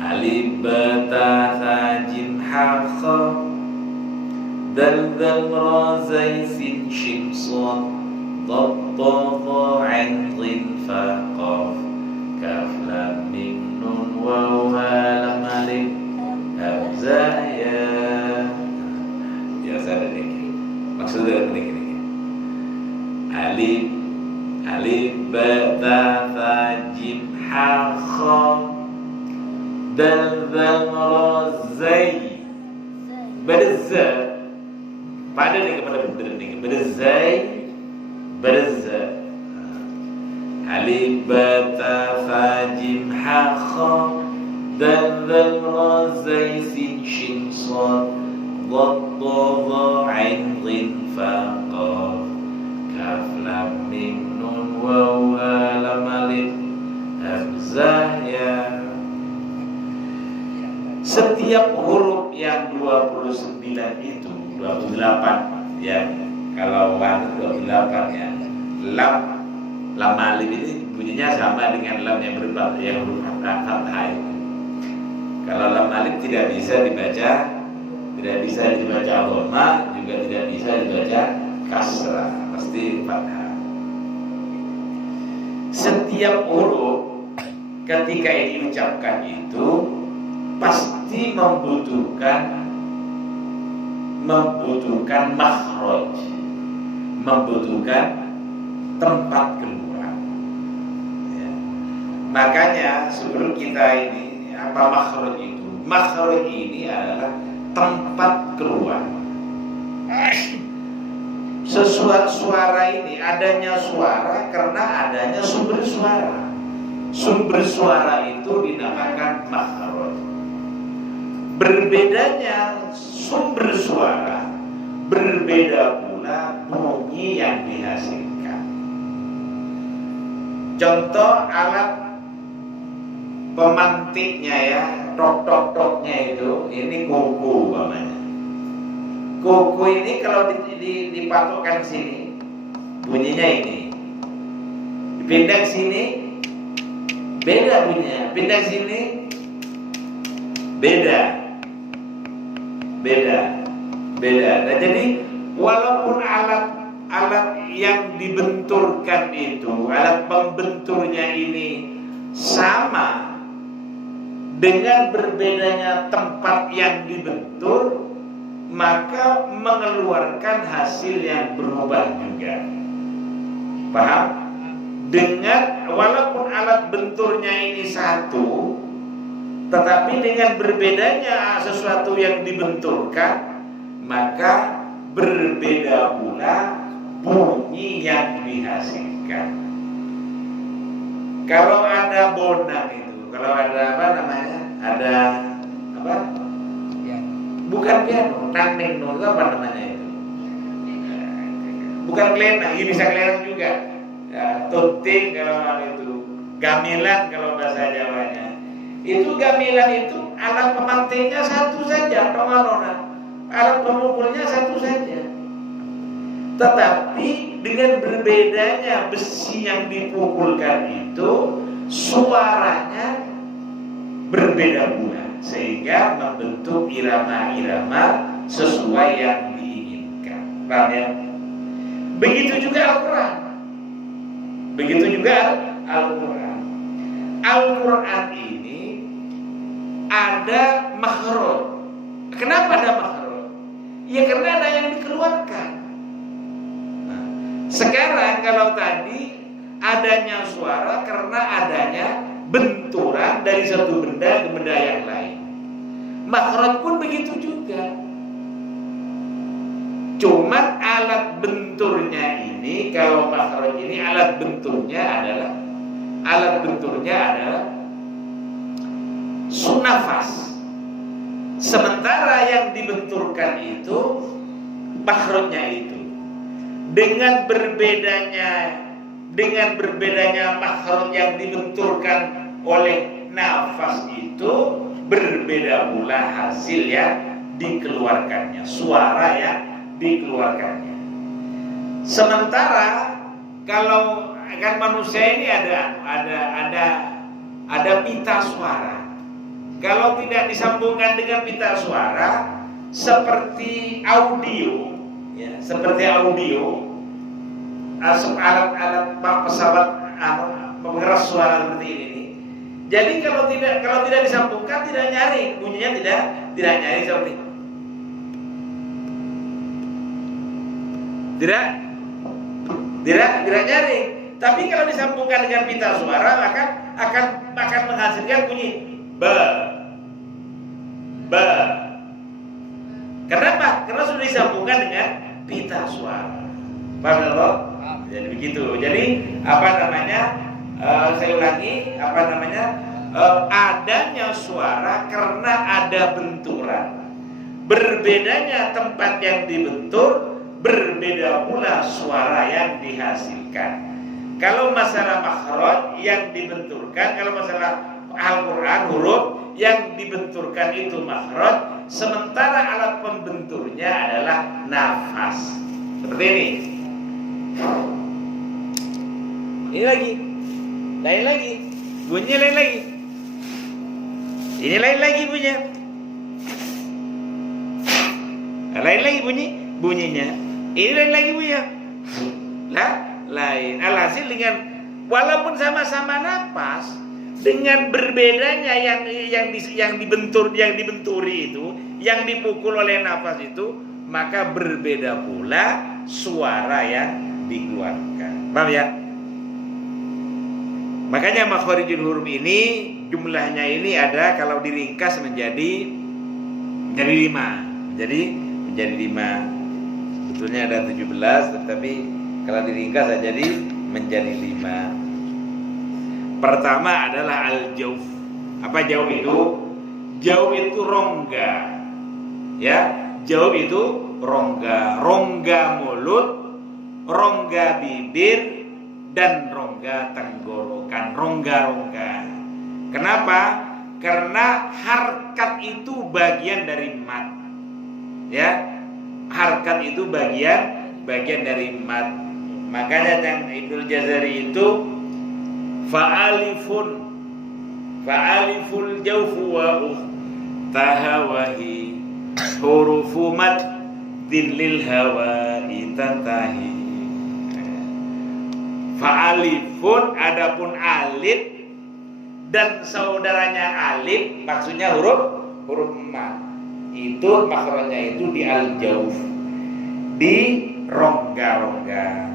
alif ba ta tha jim ha kha dal dal ra zai sin shin sad dad ta tha ain dhin fa qaf kaf lam mim nun waw ha lam alif hamzah ya. Biasa ada dikit. Maksudnya begini. Alif ba ta tha jim ha kha dal dal ra zai berza pada ni kepada betul ni berzai berza alif ba ta tha jim ha kha dal dal ra zai sin shin sad dad ta dha ain dhin fa qaf kaf lam mim nun waw lam alif hamzah ya. Setiap huruf yang 29 itu 28 ya, kalau lam 28 ya, lam alif ini bunyinya sama dengan lam yang berubah yang huruf fathah itu. Kalau lam alif tidak bisa dibaca dhamma, juga tidak bisa dibaca kasrah, pasti fathah. Setiap huruf ketika ini diucapkan itu pasti membutuhkan makhraj, membutuhkan tempat keluar ya. Makanya sebelum kita ini apa makhraj itu? Makhraj ini adalah tempat keluar. Suara ini adanya suara karena adanya sumber suara. Sumber suara itu dinamakan makhraj. Berbedanya sumber suara, berbeda pula bunyi yang dihasilkan. Contoh alat pemantiknya ya, tok-tok-toknya itu, ini kuku namanya. Kuku ini kalau dipatokkan sini, bunyinya ini. Dipindah sini, beda bunyinya. Pindah sini, beda. Nah, jadi walaupun alat yang dibenturkan itu, alat pembenturnya ini sama, dengan berbedanya tempat yang dibentur, maka mengeluarkan hasil yang berubah juga. Paham? Dengan walaupun alat benturnya ini satu, tetapi dengan berbedanya sesuatu yang dibenturkan, maka berbeda pula bunyi yang dihasilkan. Kalau ada bonang itu, kalau ada apa namanya, ada apa? Bukan piano, nandeng itu apa namanya itu? Bukan kelenang, ini bisa kelenang juga. Ya, tunting kalau itu, gamelan kalau bahasa Jawanya. Itu gamelan itu alat pemantiknya satu saja, alat pemukulnya satu saja. Tetapi dengan berbedanya besi yang dipukulkan itu, suaranya berbeda pula, sehingga membentuk irama-irama sesuai yang diinginkan. Paham ya? Begitu juga Al-Quran. Al-Quran ini ada makhraj. Kenapa ada makhraj? Ya karena ada yang dikeluarkan. Nah, sekarang kalau tadi adanya suara karena adanya benturan dari satu benda ke benda yang lain. Makhraj pun begitu juga. Cuma alat benturnya ini, kalau makhraj ini alat benturnya adalah nafas. Sementara yang dibenturkan itu makhrajnya itu. Dengan berbedanya makhraj yang dibenturkan oleh nafas itu, berbeda pula hasil yang dikeluarkannya, suara yang dikeluarkannya. Sementara kalau kan manusia ini ada pita suara. kalau tidak disambungkan dengan pita suara seperti audio, ya, seperti audio, alat-alat pesawat pengeras suara seperti ini. Jadi kalau tidak disambungkan tidak nyaring, bunyinya tidak nyaring seperti ini. Tidak nyaring. Tapi kalau disambungkan dengan pita suara maka akan menghasilkan bunyi ba. Kenapa? Karena sudah disambungkan dengan pita suara. Paham Allah? Jadi begitu. Jadi saya ulangi, adanya suara karena ada benturan. Berbedanya tempat yang dibentur, berbeda pula suara yang dihasilkan. Kalau masalah makhraj yang dibenturkan, kalau masalah Al-Quran huruf yang dibenturkan itu makhraj, sementara alat pembenturnya adalah nafas. Seperti ini. Ini lagi, lain lagi, bunyinya lain lagi. Ini lain lagi bunyinya. Lain lagi bunyinya. Ini lain lagi bunyinya. Lain. Alhasil dengan walaupun sama-sama napas, dengan berbedanya yang dibenturi itu, yang dipukul oleh nafas itu, maka berbeda pula suara yang dikeluarkan. Paham ya? Makanya makharijul huruf ini jumlahnya ini ada kalau diringkas menjadi 5. Menjadi 5. Sebetulnya ada 17, tetapi kalau diringkas jadi menjadi 5. Pertama adalah al-jauf. Apa jauf itu? Jauf itu rongga. Ya, jauf itu rongga mulut, rongga bibir, dan rongga tenggorokan, rongga. Kenapa? Karena harkat itu bagian dari mat. Ya, harkat itu bagian dari mat. Makanya yang Ibnu Jazari itu fa'aliful jawfu wa tahawahi hurufu mad dillil hawa tantahi. Fa'alifun adapun alif dan saudaranya alif maksudnya huruf mad itu makhrajnya itu di al-jauf, di rongga.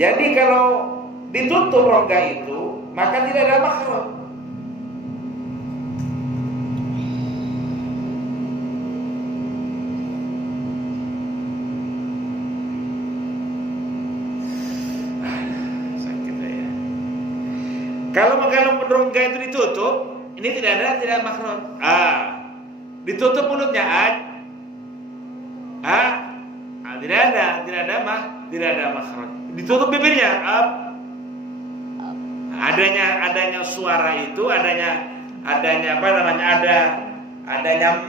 Jadi kalau ditutup rongga itu maka tidak ada makhraj. Kalau rongga itu ditutup, ini tidak makhraj. Ditutup mulutnya tidak ada makhraj. Ditutup bibirnya adanya suara itu, adanya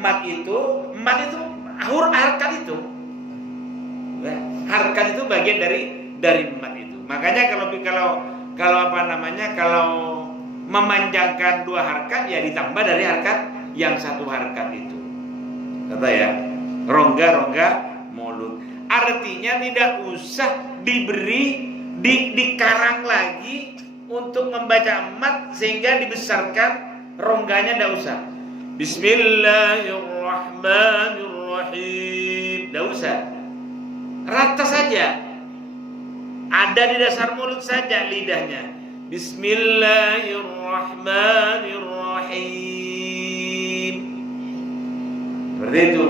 mat itu huruf harkat itu. Harkat itu bagian dari mat itu. Makanya kalau memanjangkan dua harkat ya ditambah dari harkat yang satu harkat itu. Kata ya, rongga mulut. Artinya tidak usah dikarang lagi untuk membaca mat sehingga dibesarkan rongganya, tidak usah. Bismillahirrahmanirrahim. Tidak usah. Rata saja. Ada di dasar mulut saja lidahnya. Bismillahirrahmanirrahim. Seperti itu.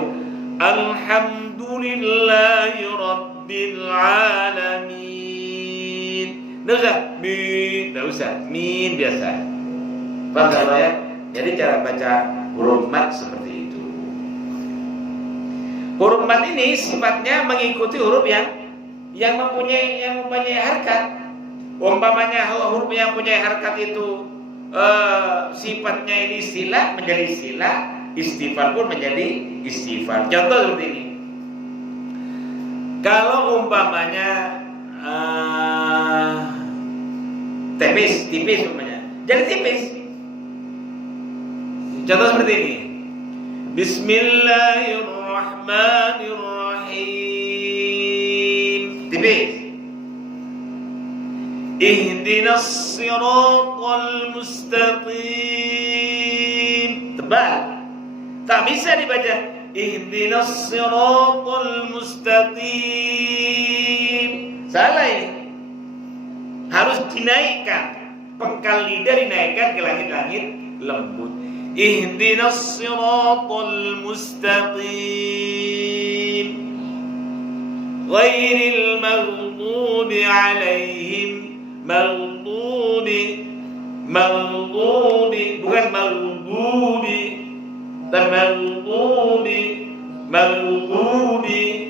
Alhamdulillahi rabbil alamin. Tidak usah min, tidak usah min biasa. Paham ya? Jadi cara baca huruf mat seperti itu. Huruf mat ini sifatnya mengikuti huruf yang mempunyai harkat. Umpamanya huruf yang mempunyai harkat itu sifatnya ini istilah menjadi istilah, istifal pun menjadi istifal. Contoh seperti ini. Kalau umpamanya tipis umpamanya, jadi tipis. Contoh seperti ini. Bismillahirrahmanirrahim. Tipis. Ihdinas siratal mustaqim. Tebal. Tak bisa dibaca Ihdinas siratal mustaqim. Salah ini. Harus dinaikkan. Pengkal lidah dinaikkan ke langit-langit lembut. Ihdinas siratal mustaqim ghairil maghdubi alaihim maghdubi bukan maghdubi dan maghdubi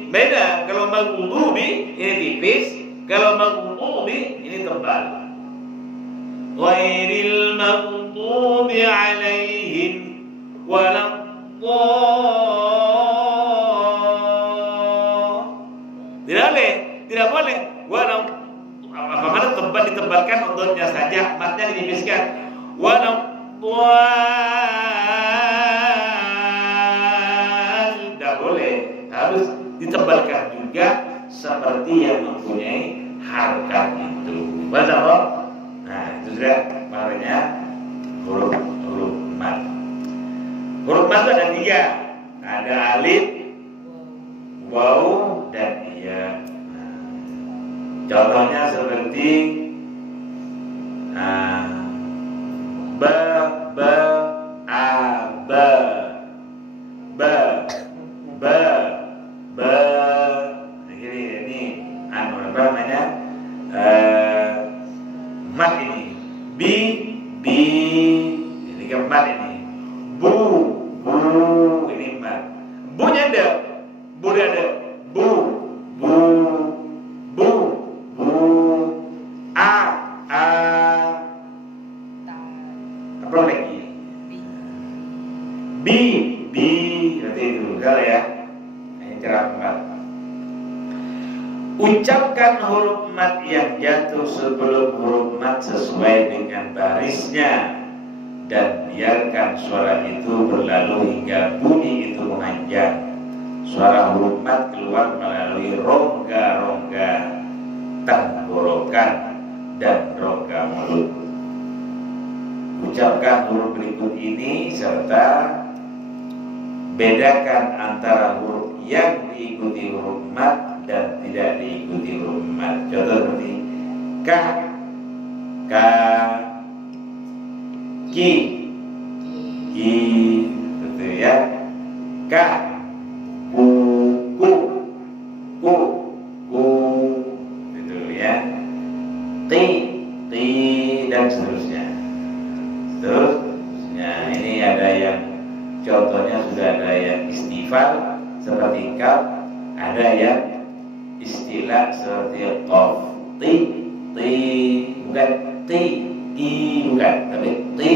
beda. Kalau maghdubi ini tipis, kalau maghdubi ini tebal. Ghairil maghdubi alaihim tidak boleh. Apabila tebal ditebalkan ototnya saja, matnya dinipiskan. Tidak boleh, harus ditebalkan juga seperti yang mempunyai harkat itu. Baca Allah. Nah, itu sudah maknanya huruf mat. Huruf mat itu ada 3. Ada alif, waw, dan ya. Contohnya seperti ba, a, ba, ini apa namanya? Mat ini. Bi, ini kan mat ini. Bu, ini mat. Bu-nya ada. Bu-nya ada. Bu. A. Apa lagi? B. Nanti itu kalau ya. Ini cara mat. Ucapkan huruf mat yang jatuh sebelum huruf mat sesuai dengan barisnya, dan biarkan suara itu berlalu hingga bunyi itu memanjang. Suara huruf mat keluar melalui rongga-rongga tenggorokan dan rongga mulut. Ucapkan huruf berikut ini serta bedakan antara huruf yang diikuti huruf mat dan tidak diikuti huruf mat. Contoh seperti ka, ki, gitu ya. Ka, ku, gitu ya. Ti, dan seterusnya. Ini ada yang contohnya sudah ada yang istifal seperti kaf, ada yang istilah seperti qaf. Ti, bukan bukan, tapi ti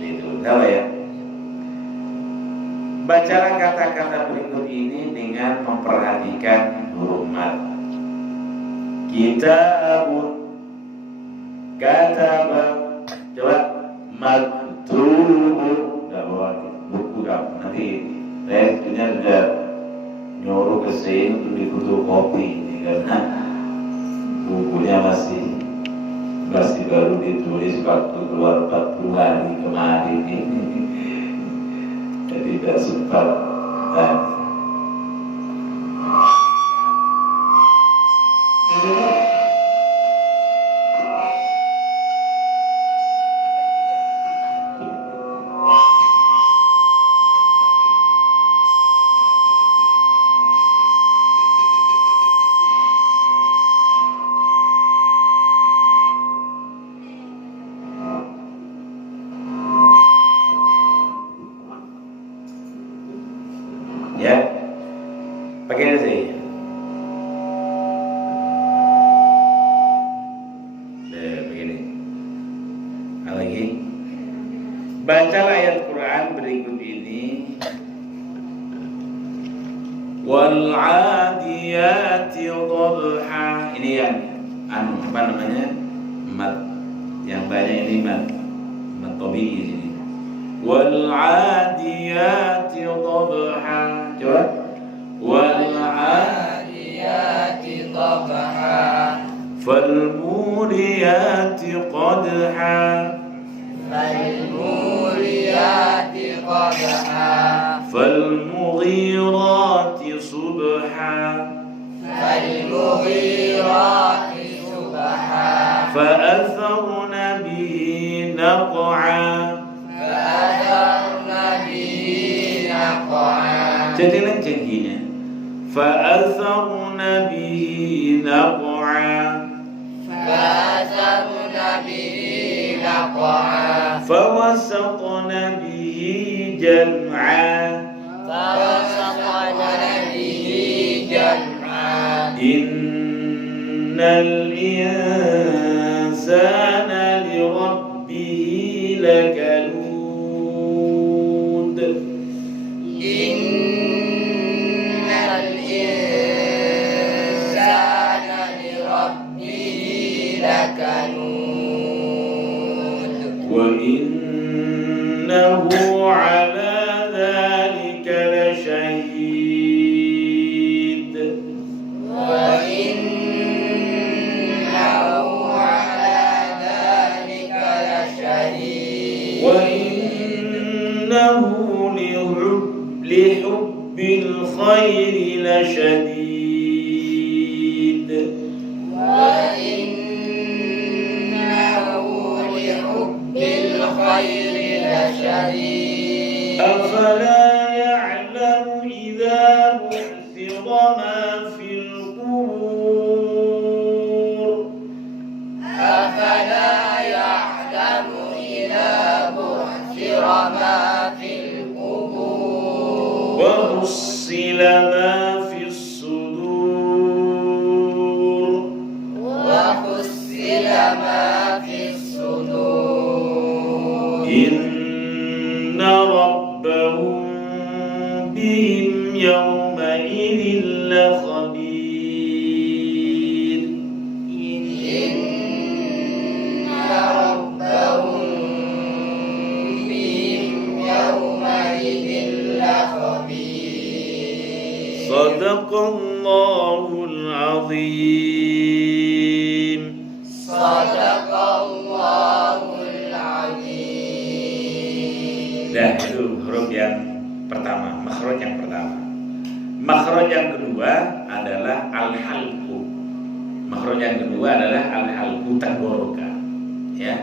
itu. Tahu ya? Bacalah kata-kata berikut ini dengan memperhatikan huruf mat. Kitabun, kataba, coba maktubun. Enggak bawa buku kamu, nanti saya sudah nyuruh ke sini untuk difotokopi ini karena bukunya masih baru ditulis waktu keluar 40 hari kemarin ini, jadi tidak sempat. Ya, pakai sih. Begini. Lagi. Bacalah ayat Quran berikut ini. Wal 'adiyati dhabha. Ini yang apa namanya? Mat yang banyak ini mat tabi'i ini. والعاديات ضبحا. Coba. والعاديات ضبحا فالموريات قدحا فالموريات قدحا فالمغيرات صبحا فالمغيرات صبحا فأثرن به نقعا. فأثرن به نقعا Jadilah janjinya. فأثرن به نقعا فأثرن به نقعا فوسطن به جمعا فوسطن به جمعا إن الإنسان لربه لكنود. إن الإنسان لربه لكنود وإنه على ذلك لشهيد. وإنه على ذلك لشهيد وإنه لحب الخير لشديد. وإنه لحب الخير لشديد أفلا يعلم إذا بعثر ما في القبور أفلا يعلم إذا بعثر ما في القبور وحصل ما في الصدور وحصل ما في الصدور إن ربهم بهم يومئذ لخبير. إن ربهم بهم يومئذ لخبير صدق الله العظيم. صدق الله العظيم. Nah, itu huruf yang pertama, makhraj yang pertama. Makhraj yang kedua adalah al-halqu. Makhraj yang kedua adalah al-halqu, tenggorokan. Ya.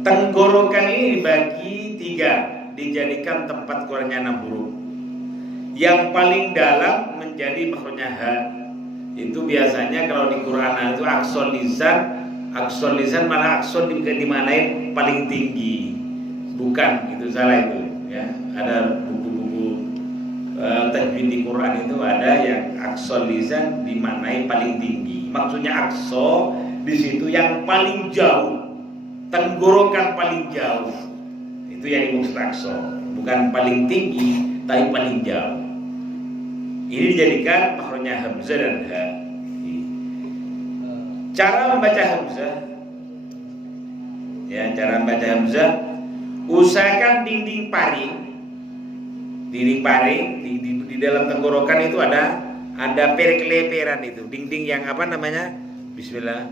Tenggorokan ini dibagi 3, dijadikan tempat keluarnya 6 huruf. Yang paling dalam menjadi makhrajnya ha. Itu biasanya kalau di Quran itu akson lisan malah akson dimanain paling tinggi. Bukan, itu salah itu ya. Ada buku-buku tajwid di Quran itu ada yang akson lisan dimaknai paling tinggi. Maksudnya akso di situ yang paling jauh, tenggorokan paling jauh. Itu yang dimaksud akso, bukan paling tinggi, tapi paling jauh. Ini dijadikan makhrajnya hamzah dan ha. Cara membaca hamzah, ya, cara membaca hamzah, usahakan dinding paring di dalam tenggorokan itu ada perkeleperan itu, dinding yang apa namanya? Bismillah.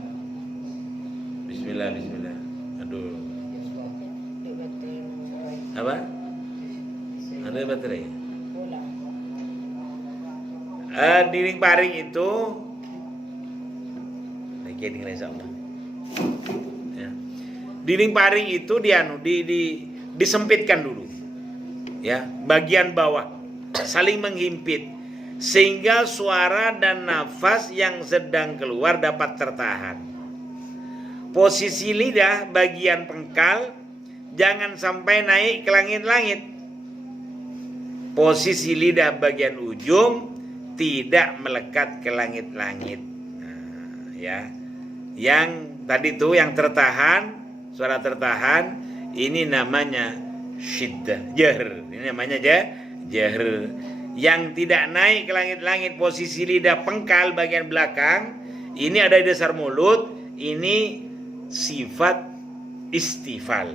Aduh. Apa? Ada baterai. Dinding paring itu lagi dengan insyaallah. Ya. Dinding paring itu disempitkan dulu. Ya, bagian bawah saling menghimpit sehingga suara dan nafas yang sedang keluar dapat tertahan. Posisi lidah bagian pengkal jangan sampai naik ke langit-langit. Posisi lidah bagian ujung tidak melekat ke langit-langit. Nah, ya. Yang tadi itu yang tertahan, suara tertahan, ini namanya syiddah, jahr. Ini namanya jahr. Yang tidak naik ke langit-langit, posisi lidah pengkal bagian belakang, ini ada di dasar mulut, ini sifat istifal.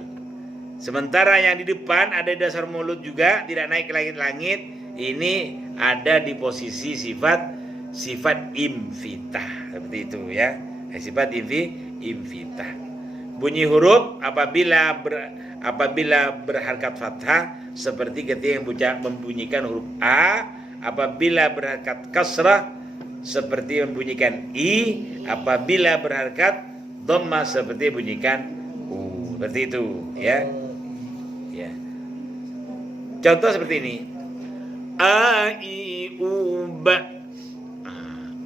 Sementara yang di depan ada dasar mulut juga, tidak naik ke langit-langit, ini ada di posisi sifat infitah, seperti itu ya. Sifat infitah. Bunyi huruf apabila berharkat fathah seperti ketika membunyikan huruf A, apabila berharkat kasrah seperti membunyikan I, apabila berharkat dhammah seperti bunyikan U. Seperti itu ya. Ya. Contoh seperti ini. A I U ba.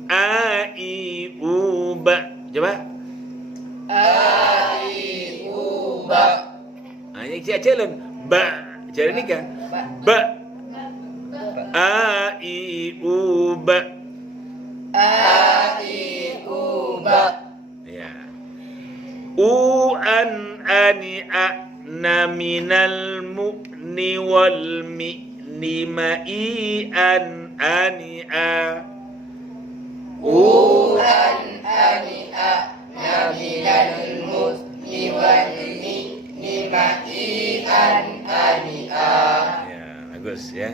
A I U ba. Coba. A I U ba. Ini jalan ba. Jalan ini kan. Ba. A I U ba. A I U ba. Ya. U an ani a na minal mu'ni wal mi'ni ma'i an ani a. U an ani a na minal mu'ni wal mi'ni ma'i an ani a. Ya, bagus ya.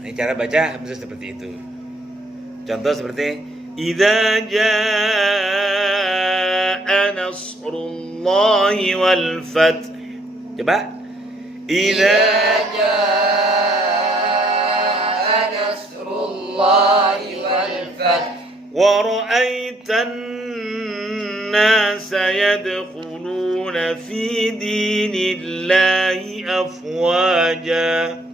Ini cara baca hamzah seperti itu. Contoh seperti idza jaa nasrullahi wal fath. Coba. Idza jaa nasrullahi wal fath. wa ra'aitan nasa yadkhuluna fi dinillahi afwaja.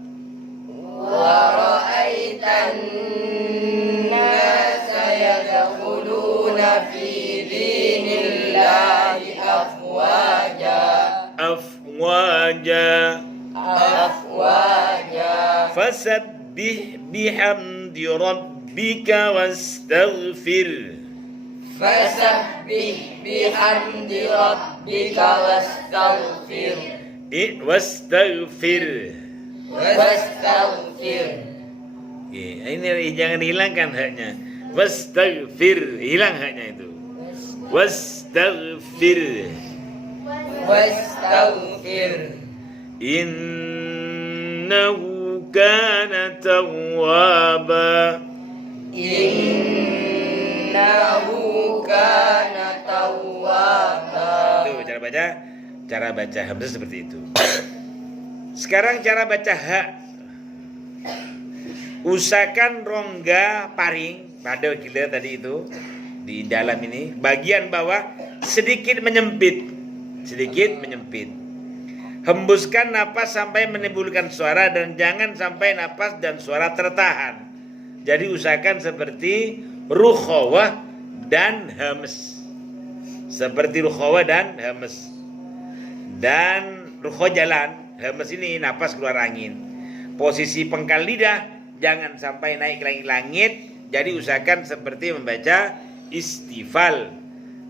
ورأيت الناس يدخلون في دين الله أفواجا فسبح بحمد ربك واستغفر واستغفر. Ini jangan hilangkan haknya. Wastaghfir, hilang haknya itu. Wastaghfir. Innahu kana tawwaba. Itu cara baca hamzah seperti itu. Sekarang cara baca ha. Usahakan rongga paring pada gila tadi itu di dalam ini bagian bawah sedikit menyempit. Hembuskan napas sampai menimbulkan suara dan jangan sampai napas dan suara tertahan. Jadi usahakan seperti rukhawah dan hamas. Seperti rukhawah dan hamas. Dan rukhawah jalan, hamas ini napas keluar angin. Posisi pangkal lidah jangan sampai naik ke langit. Jadi usahakan seperti membaca istifal.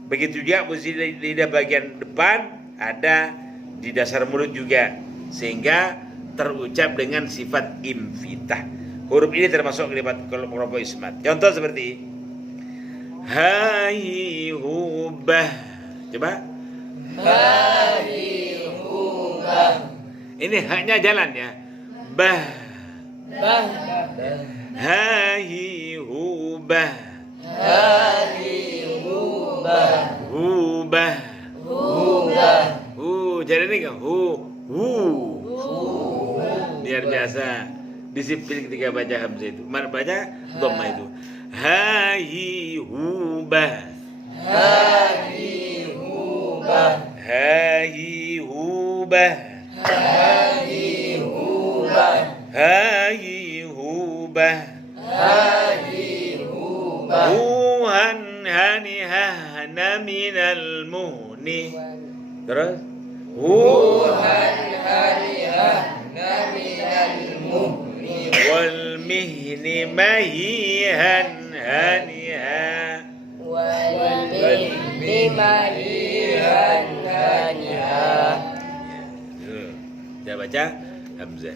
Begitu juga posisi lidah bagian depan ada di dasar mulut juga, sehingga terucap dengan sifat infitah. Huruf ini termasuk kelompok ismat. Contoh seperti hai hubah. Coba. Hai hubah. Ini haknya jalan ya. Bah. Hai hubah. Hubah. Jadi ini kan biar biasa disiplin ketika baca hamzah itu. Mana baca dhamma itu. Hai hubah. Wuhan hanihahna minal muhni. Terus Wuhan hanihahna minal muhni wal mihni mahihan haniha. wal mihni mahihan haniha. Cara baca hamzah.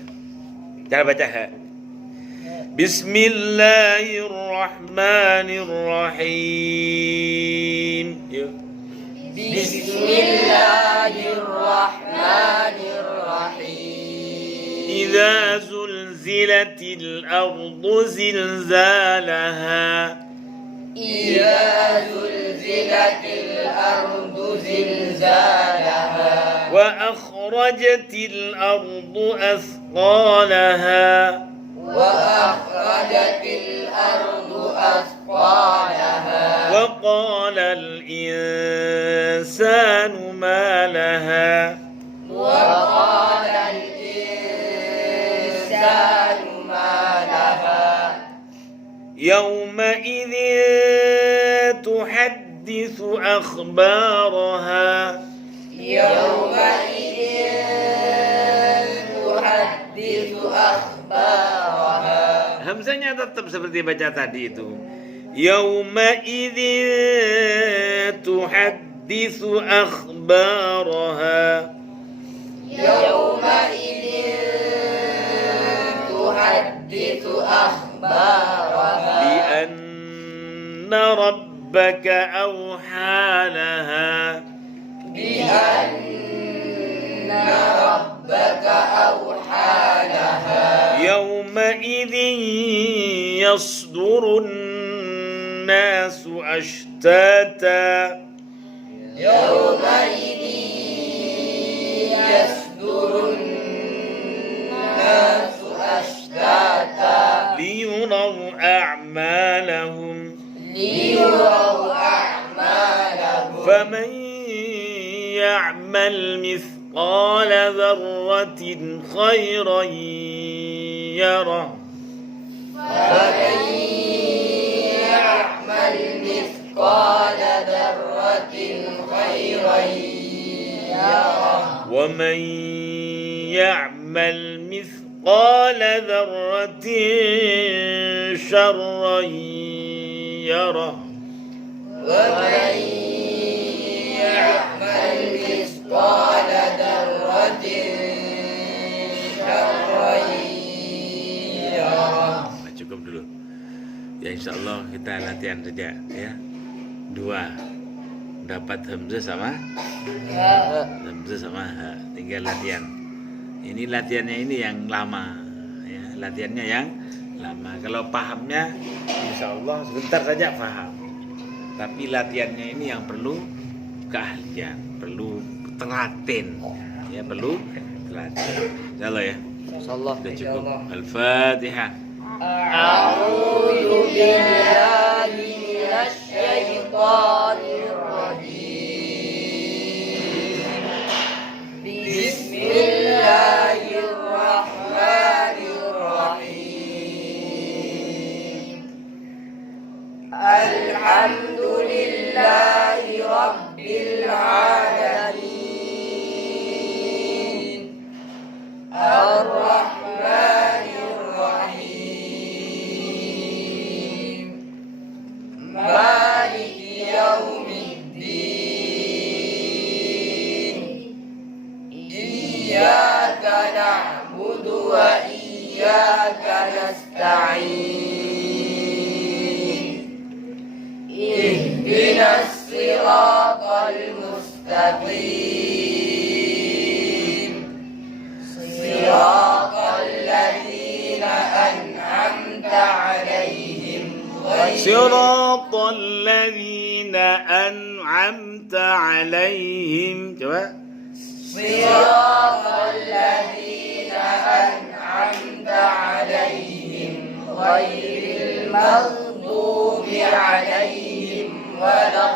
Cara baca ha. Bismillahirrahmanirrahim. Yuk. Bismillahirrahmanirrahim. Idza zulzilatil ardu zilzalaha. Idza zulzilatil ardu zilzalaha. Wa akhrajatil ardu athqalaha. وأخرجت الأرض أثقالها. وقال الإنسان ما لها. وقال الإنسان ما لها. يومئذ تحدث أخبارها. يومئذ تحدث أخبارها. Hamzanya tetap seperti baca tadi itu. Yauma idzin tuhadditsu akhbaraha. Yauma idzin tuhadditsu akhbaraha. Bi anna rabbaka awha laha. Bi anna rabbaka awha laha. يومئذ يصدر الناس أشتاتا. يومئذ يصدر الناس أشتاتا. ليروا أعمالهم. ليروا أعمالهم. فمن يعمل مثقال ذرة خيرا يره. فمن يعمل مثقال ذرة خيرا يره. ومن يعمل مثقال ذرة شرا يره. ومن يعمل مثقال ذرة شرا يره. Cukup dulu. Ya insya Allah kita latihan saja ya. 2 dapat hamzah sama hamzah sama ha. Tinggal latihan. Ini latihannya ini yang lama ya. Latihannya yang lama. Kalau pahamnya insya Allah sebentar saja paham. Tapi latihannya ini yang perlu keahlian, perlu telaten ya, perlu telaten. Insyaallah ya. Insyaallah. Sudah cukup. Al-Fatihah. A'udzu billahi minasy syaithanir rajim. Bismillahirrahmanirrahim. Alhamdulillahi rabbil alamin. Ar-Rahmanir Rahim. Maliki yaumiddin. Iyyaka na'budu wa iyyaka nasta'in. Ihdinas siratal mustaqim. Siratal ladzina an'amta 'alaihim صراط الذين أنعمت عليهم. Coba. Siratal ladzina an'amta 'alaihim ghairil maghdubi 'alaihim waladdallin.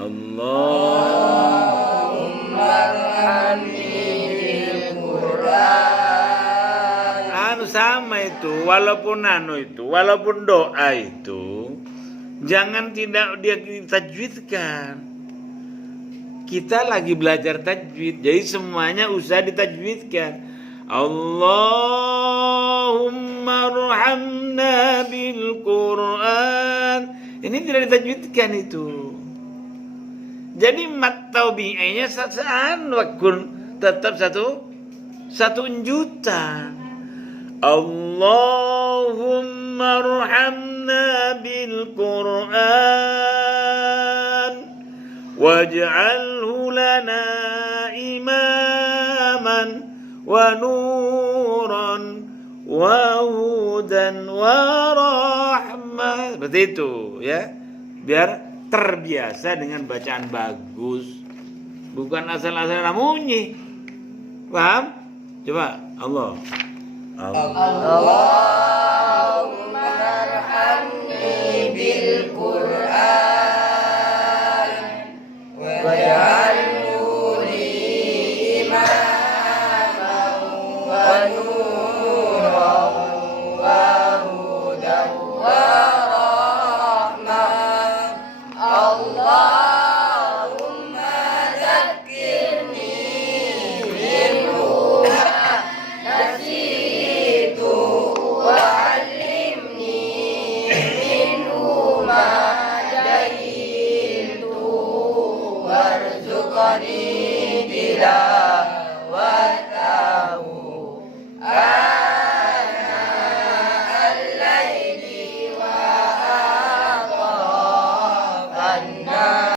Allahumma arhamni bil Qur'an. Sama itu, walaupun doa itu jangan tidak dia ditajwidkan. Kita lagi belajar tajwid, jadi semuanya usah ditajwidkan. Allahumma arhamna bil Qur'an. Ini tidak ditajwidkan itu. Jadi mat taubi'nya tetap satu unjutan. Allahumma arhamna bil Qur'an waj'alhu lana imaman wa nuran wa hudan wa rahmah. Seperti itu ya. Biar terbiasa dengan bacaan bagus. Bukan asal-asalan munyi. Paham? Coba Allah. Allahumma arhamni bil Qur'an waj'alhu li imaman wa nuran wa hudan wa rahmah. Allahumma zakkirni minhu nasitu wa 'allimni minhu ma jahiltu warzuqni bila